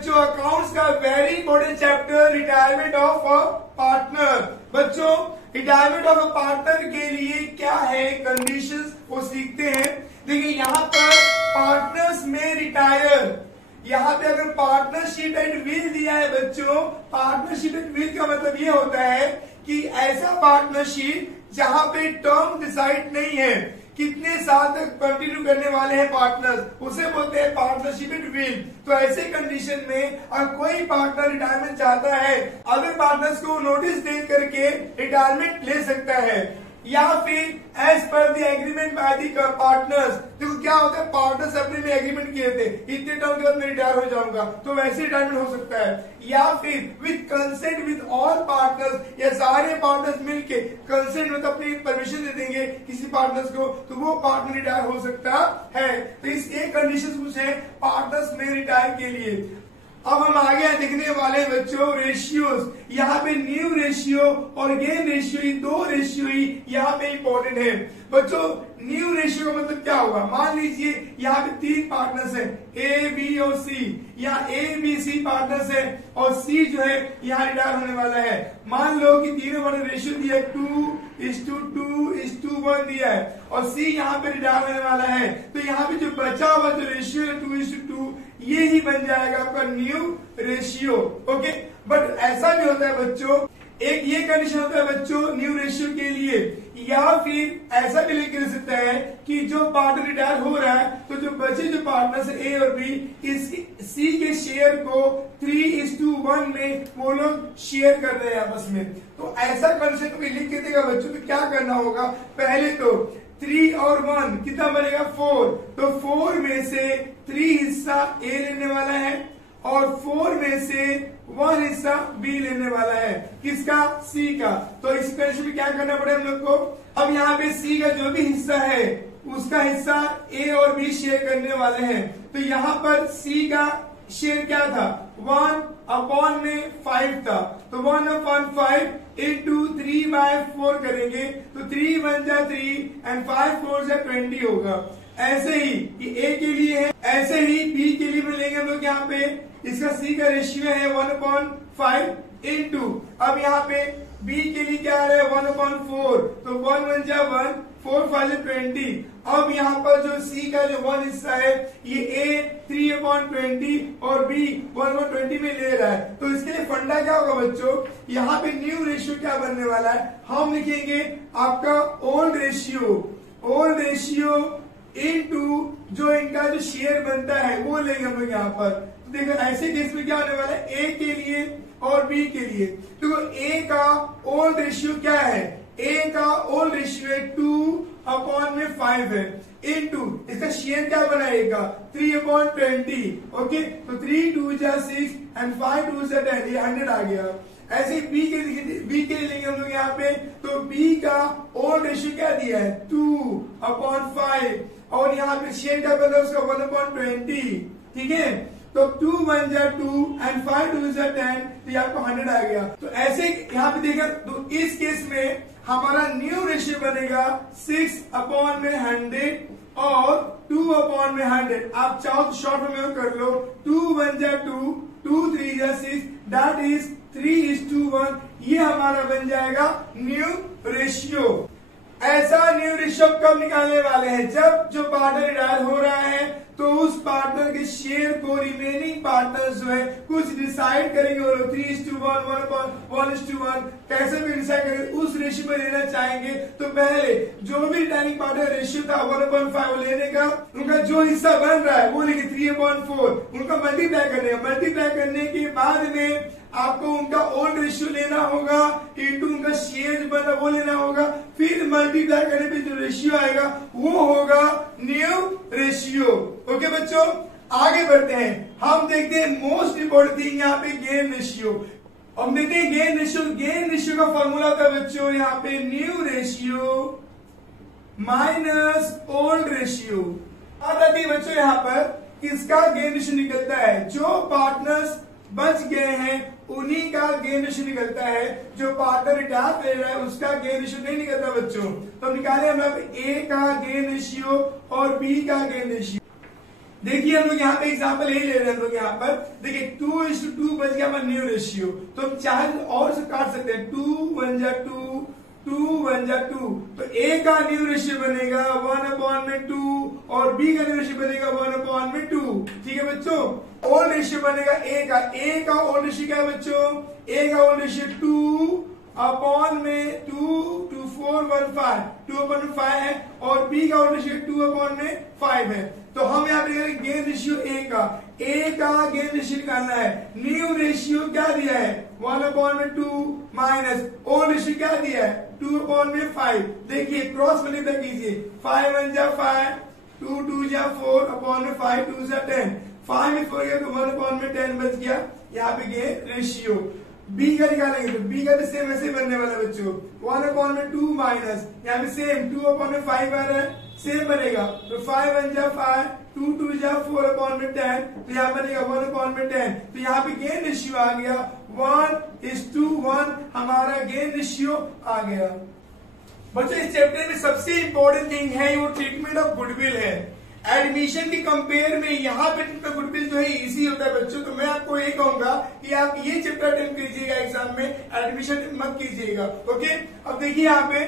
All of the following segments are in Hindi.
बच्चों अकाउंट्स का very important chapter retirement of a partner. बच्चों रिटायरमेंट ऑफ अ पार्टनर के लिए क्या है कंडीशंस वो सीखते हैं। देखिए यहाँ पर पार्टनर्स में रिटायर, यहाँ पे अगर पार्टनरशिप एंड विल दिया है बच्चों, पार्टनरशिप एंड विल का मतलब ये होता है कि ऐसा पार्टनरशिप जहां पे टर्म डिसाइड नहीं है, कितने साल तक कंटिन्यू करने वाले हैं पार्टनर्स, उसे बोलते हैं पार्टनरशिप एंड विल। तो ऐसे कंडीशन में अगर कोई पार्टनर रिटायरमेंट चाहता है, अदर पार्टनर्स को नोटिस दे करके रिटायरमेंट ले सकता है, या फिर as per the agreement by the partners. देखो क्या होता है, पार्टनर्स अपने में एग्रीमेंट किए थे इतने टर्म के बाद मैं रिटायर हो जाऊंगा, तो वैसे रिटायरमेंट हो सकता है। या फिर with consent with all partners, या सारे पार्टनर्स मिलके कंसेंट मतलब अपनी परमिशन दे देंगे किसी पार्टनर्स को, तो वो पार्टनर रिटायर हो सकता है। तो इस एक कंडीशन कुछ है पार्टनर्स में रिटायर के लिए। अब हम आगे देखने वाले बच्चों रेशियोज। यहाँ पे न्यू रेशियो और गेन रेशियो, ये दो रेशियो ही यहाँ पे इंपॉर्टेंट है। बच्चों न्यू रेशियो का मतलब क्या होगा, मान लीजिए यहाँ पे तीन पार्टनर्स हैं ए बी और सी, यहाँ ए बी सी पार्टनर्स है और सी जो है यहाँ रिटायर होने वाला है। मान लो कि तीनों वाले रेशियो दिया है 2:2:1 दिया है और सी यहाँ पे रिटायर होने वाला है, तो यहाँ पे जो बचा हुआ जो रेशियो है 2:2 ये ही बन जाएगा आपका न्यू रेशियो। ओके, बट ऐसा भी होता है बच्चों, एक ये कंडीशन होता है बच्चों न्यू रेशियो के लिए, या फिर ऐसा भी लिख सकता है कि जो पार्टनर रिटायर हो रहा है तो जो बचे जो पार्टनर्स ए और बी, इस सी के शेयर को 3:1 में वो लोग शेयर कर रहे हैं आपस में। तो ऐसा कंडीशन को लिख के देगा बच्चों, तो क्या करना होगा, पहले तो 3 और 1 कितना बनेगा 4, तो 4 में से 3 हिस्सा ए लेने वाला है और 4 में से 1 हिस्सा बी लेने वाला है, किसका, सी का। तो इस कंडीशन में क्या करना पड़ेगा हम लोग को, अब यहाँ पे सी का जो भी हिस्सा है उसका हिस्सा ए और बी शेयर करने वाले हैं। तो यहाँ पर सी का शेयर क्या था, 1/5 था, तो 1/5 इंटू 3/4 करेंगे तो 3 बन जा 3 एंड 5 4 जा 20 होगा। ऐसे ही ये ए के लिए है, ऐसे ही बी के लिए मिलेंगे हम लोग, यहाँ पे इसका सी का रेशियो है 1/5 इंटू, अब यहाँ पे बी के लिए क्या आ रहा है 1/4, तो 1 1 जा 1, 4 5 20। अब यहाँ पर जो सी का जो 1 हिस्सा है ये ए 3/20 और बी 1/20 में ले रहा है, तो इसके लिए फंडा क्या होगा बच्चों, यहाँ पे न्यू रेशियो क्या बनने वाला है, हम लिखेंगे आपका ओल्ड रेशियो इनटू जो इनका जो शेयर बनता है वो लेंगे हम लोग यहाँ पर। तो देखो ऐसे केस में क्या होने वाला है, ए के लिए और बी के लिए, तो ए का ओल्ड रेशियो क्या है, ए का ओल्ड रेशियो 2/5 है, इनटू इसका शेयर क्या बनाएगा 3/20। ओके, तो 3 2 जा 6 एंड 5 2 जा 10, ये 100 आ गया। ऐसे बी के लिए लेंगे हम लोग यहाँ पे, तो बी का ओल्ड रेशियो क्या दिया है 2/5 और यहाँ पे शेयर क्या बना उसका 1/20, ठीक है। तो 2 1 जा 2 एंड 5 2 जा 10, तो यहाँ पे 100 आ गया। तो ऐसे यहाँ पे देखा, तो इस केस में हमारा न्यू रेशियो बनेगा 6/100 और 2/100। आप चाहो तो शॉर्ट में कर लो, 2 1 जा 2, 2 3 जा 6, दैट इज 3:1। ये हमारा बन जाएगा न्यू रेशियो। ऐसा न्यू रेशियो कब निकालने वाले हैं, जब जो पार्टनर रिटायर हो रहा है तो उस पार्टनर के शेयर को रिमेनिंग पार्टनर्स जो है कुछ डिसाइड करेंगे, वो लोग 3:1 1:1 कैसे भी डिसाइड करेंगे, उस रेशियो में लेना चाहेंगे। तो पहले जो भी रिटायरिंग पार्टनर रेशियो था 1/5 लेने का, उनका जो हिस्सा बन रहा है वो लेंगे 3/4, उनका मल्टीप्लाई करने के बाद में आपको उनका ओल्ड रेशियो लेना होगा इंटू उनका शेयर बना वो लेना होगा, फिर मल्टीप्लाई करने पे जो रेशियो आएगा वो होगा न्यू रेशियो। ओके बच्चों, आगे बढ़ते हैं, हम देखते हैं मोस्ट इंपोर्टेंट थिंग यहाँ पे गेन रेशियो। अब देखते हैं गेन रेशियो का फॉर्मूला होता है बच्चों यहाँ पे new ratio minus old ratio. आता थी बच्चों यहाँ पर किसका गेन रेशियो निकलता है, जो पार्टनर्स बच गए हैं उन्हीं का गेन रेशियो निकलता है, जो पार्टनर रिटायर ले रहा है उसका गेन रेशियो नहीं निकलता बच्चों। तो निकाले हम लोग ए का गेन रेशियो और बी का गेन रेशियो। देखिए हम लोग यहाँ पे एग्जाम्पल यही ले रहे हैं हम लोग यहाँ पर देखिए 2:2 बच गया हमारा न्यू रेशियो, तो हम चाहे और से काट सकते हैं 2 1 जा 2 2 1 जा 2, तो ए का न्यू रेशियो बनेगा 1/2 और बी का न्यू रेशियो बनेगा 1/2। ठीक है बच्चों, ओल्ड रेशियो बनेगा ए का ओल्ड रेशियो क्या है बच्चों, ए का ओल्ड रेशियो 2/2 2 4 1 5 2/5 है और बी का ओल्ड रेशियो 2/5 है। तो हम यहाँ पे गेन रेशियो ए का गेन रेशियो निकालना है। न्यू रेशियो क्या दिया है 1/2 माइनस ओल्ड रेशियो क्या दिया है 2/5। देखिए क्रॉस मल्टीप्लाई कीजिए 5 1 जा 5 2 2 जा 4/5 2 जा 10 5 में 4 गया तो 1/10 बच गया यहाँ पे गेन रेशियो। बी का निकालेंगे तो बी का भी सेम ऐसे बनने वाला है बच्चों 1/2 माइनस यहाँ पे सेम 2/5 आ रहा है सेम बनेगा, तो 5 1 जा 5 2 2 जा 4/10 तो यहाँ बनेगा 1/10। तो यहाँ पे गेन रेशियो आ गया 1:1 हमारा गेन रेशियो आ गया। बच्चों इस चैप्टर में सबसे इंपॉर्टेंट थिंग है वो ट्रीटमेंट ऑफ गुडविल है। एडमिशन के कंपेयर में यहाँ पे गुडविल जो है इजी होता है बच्चों, तो मैं आपको ये कहूंगा कि आप ये चैप्टर अटेम्प्ट कीजिएगा एग्जाम में, एडमिशन मत कीजिएगा। ओके, अब देखिए यहाँ पे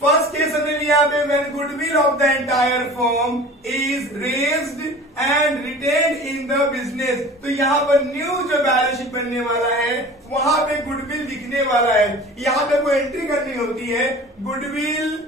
फर्स्ट केस हमने लिया पे when goodwill of the entire firm is raised and retained in the business. तो यहाँ पर न्यू जो बैलेंस शीट बनने वाला है वहां पे गुडविल दिखने वाला है। यहाँ पे कोई एंट्री करनी होती है goodwill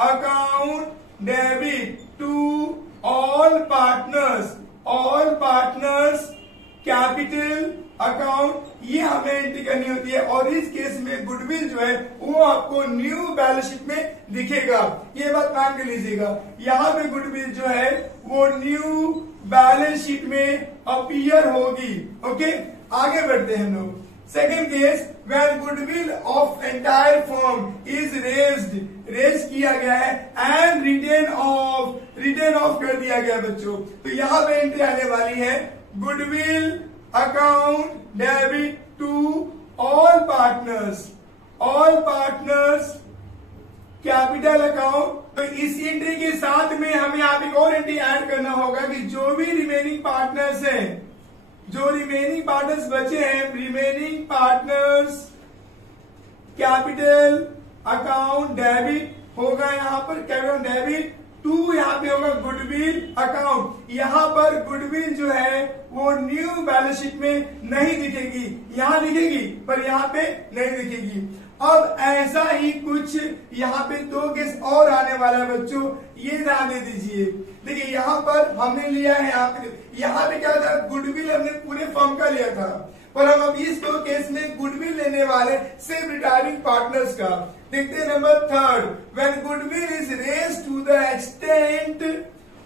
account debit to all partners capital account, ये हमें एंट्री करनी होती है। और इस केस में गुडविल जो है वो आपको न्यू बैलेंस शीट में दिखेगा, ये बात मान के लीजिएगा। यहाँ पे गुडविल जो है वो न्यू बैलेंस शीट में अपीयर होगी। ओके, आगे बढ़ते हैं हम लोग। Second case when goodwill of entire firm is raise किया गया है एंड रिटेन ऑफ कर दिया गया बच्चों। तो यहाँ पे एंट्री आने वाली है goodwill account debit to all partners capital account. तो इस एंट्री के साथ में हमें आप एक और एंट्री ऐड करना होगा कि जो भी रिमेनिंग पार्टनर्स हैं, जो रिमेनिंग पार्टनर्स बचे हैं, remaining partners capital account debit होगा यहाँ पर कैपिटल डेबिट टू, यहाँ पे होगा गुडविल अकाउंट। यहाँ पर गुडविल जो है वो न्यू बैलेंस शीट में नहीं दिखेगी, यहाँ दिखेगी पर यहाँ पे नहीं दिखेगी। अब ऐसा ही कुछ यहाँ पे दो केस और आने वाला है बच्चों, ये ध्यान दे दीजिए। देखिए यहाँ पर हमने लिया है, यहाँ पे क्या था गुडविल हमने पूरे फर्म का लिया था, पर हम अब इस दो केस में गुडविल लेने वाले सिर्फ रिटायरिंग पार्टनर्स का। देखते हैं number third, when goodwill is raised to the extent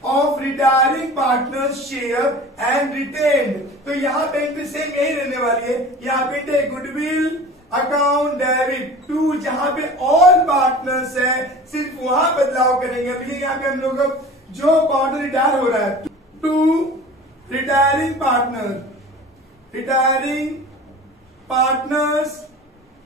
of retiring partners share and retained. तो यहाँ पे एंट्री सेम यही रहने वाली है, यहाँ पे गुडविल अकाउंट डेबिट टू, जहां पे ऑल पार्टनर्स है सिर्फ वहां बदलाव करेंगे। अब ये यहाँ पे हम लोग जो पार्टनर रिटायर हो रहा है to retiring partners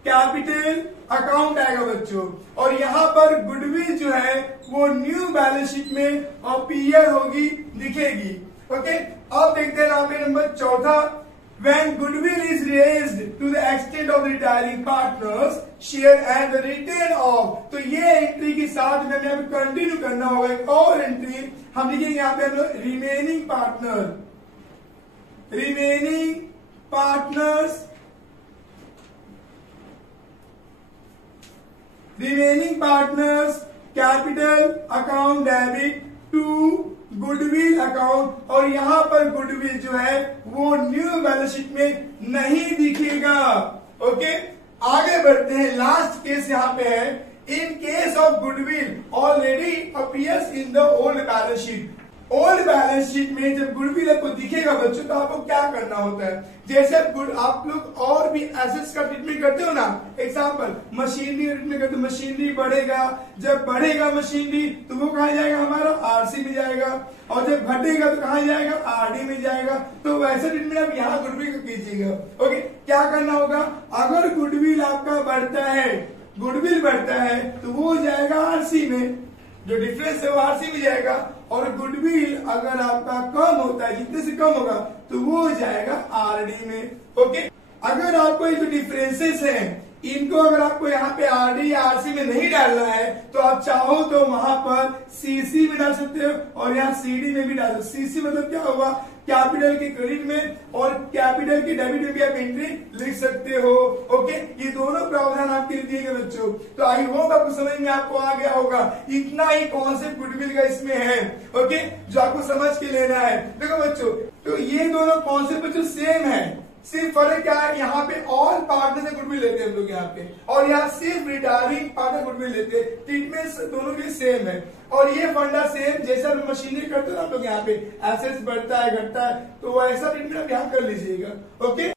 capital account आएगा बच्चों, और यहाँ पर गुडविल जो है वो न्यू बैलेंस शीट में अपीयर होगी, दिखेगी। ओके, अब देखते हैं यहाँ पे नंबर चौथा, when goodwill is raised to the extent of retiring partners share and the return of। तो ये एंट्री के साथ में हमें कंटिन्यू करना होगा एक और एंट्री, हम लिखेंगे यहाँ पे हम लोग remaining partners capital account debit to goodwill account, और यहाँ पर गुडविल जो है वो न्यू बैलेंस शीट में नहीं दिखेगा। ओके, आगे बढ़ते हैं। लास्ट केस यहाँ पे है, in case of goodwill already appears in the old balance sheet. Old balance sheet में जब गुडविल आपको दिखेगा बच्चों तो आपको क्या करना होता है, जैसे आप लोग और भी एसेट्स का ट्रीटमेंट करते हो ना, एग्जांपल मशीनरी ट्रीटमेंट करते हो, मशीनरी बढ़ेगा, जब बढ़ेगा मशीनरी तो वो कहाँ जाएगा, हमारा आरसी में जाएगा, और जब घटेगा तो कहाँ जाएगा, आरडी में जाएगा। तो वैसे ट्रीटमेंट आप यहाँ गुडविल का कीजिएगा। ओके, क्या करना होगा, अगर गुडविल आपका बढ़ता है तो वो जाएगा आरसी में, जो डिफरेंस है वो आरसी में जाएगा, और गुडविल अगर आपका कम होता है, जितने से कम होगा तो वो हो जाएगा आरडी में। ओके, अगर आपको ये जो डिफरेंसेस हैं इनको अगर आपको यहाँ पे आरडी या आरसी में नहीं डालना है तो आप चाहो तो वहां पर सीसी में डाल सकते हो और यहाँ सीडी में भी डाल सकते हो। सीसी मतलब क्या होगा, कैपिटल के क्रेडिट में और कैपिटल के डेबिट में भी आप एंट्री लिख सकते हो। ओके, ये दोनों प्रावधान आपके लिए दिए गए बच्चों। तो आई होप आपको समझ में आपको आ गया होगा, इतना ही कॉन्सेप्ट गुडविल का इसमें है। ओके, जो आपको समझ के लेना है। देखो बच्चों, तो ये दोनों कॉन्सेप्ट बच्चों सेम है, सिर्फ फर्क क्या है, यहाँ पे ऑल पार्टनर से गुडविल लेते हैं हम लोग यहाँ पे, और यहाँ सिर्फ रिटायरिंग पार्टनर गुडविल लेते हैं। ट्रीटमेंट दोनों के सेम है और ये फंडा सेम जैसा मशीनरी करते हैं हम लोग यहाँ पे, एसेट्स बढ़ता है घटता है, तो वैसा ट्रीटमेंट आप यहाँ कर लीजिएगा। ओके।